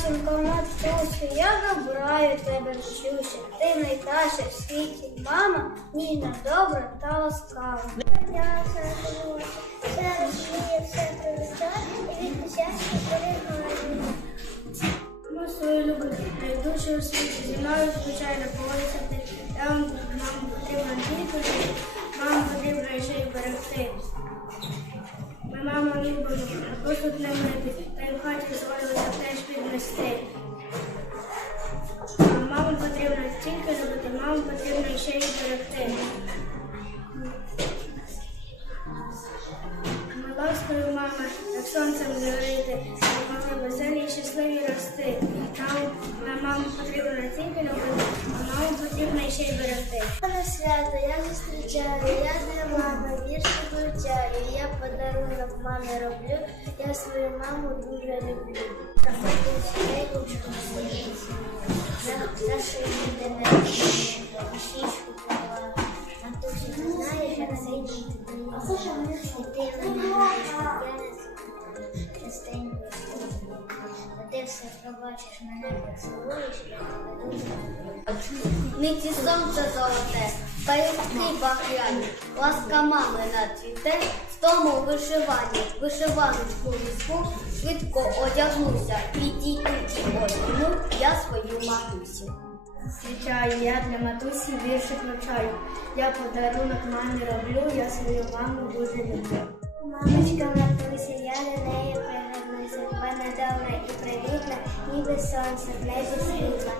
матінко, матусю, я добраю тебе вчуся. Ти найкраща в світі, мама, ніжна, добра та ласкава. Я розумію, все прилетає і від щастя. Ми свою любов найдужче у світі, зі мною звичайно поводиться ти. Я вам нам потрібно тільки маму потрібно ще й берегти. Ми маму любимо, посуд не мити, та й в хаті звалилося теж потрібно ще й берегти. Ми ласкою мами, як сонцем зорити, могли веселі і щасливі рости. Нам на маму потрібно не тільки любити, а маму потрібно ще й берегти. На свято я зустрічаю, я для мами вірші вивчаю, я подарунок мамі роблю, я свою маму дуже люблю. Сидіти і ти все пробачиш мене, поцілуєш, я тебе дуже. Ниці сонце золоте, паюки бахряні, ласка мами нацвіте, в тому вишиванні, вишиваночку візьму, швидко одягнуся, підійдуть одягну я свою матусю. Зустрічаю, я для матусі віршик навчаю. Я подарунок мамі роблю, я свою маму дуже люблю. Мамочка матуся, я до неї пригорнуся. Вона добра і привітна, ніби сонце в небі світла.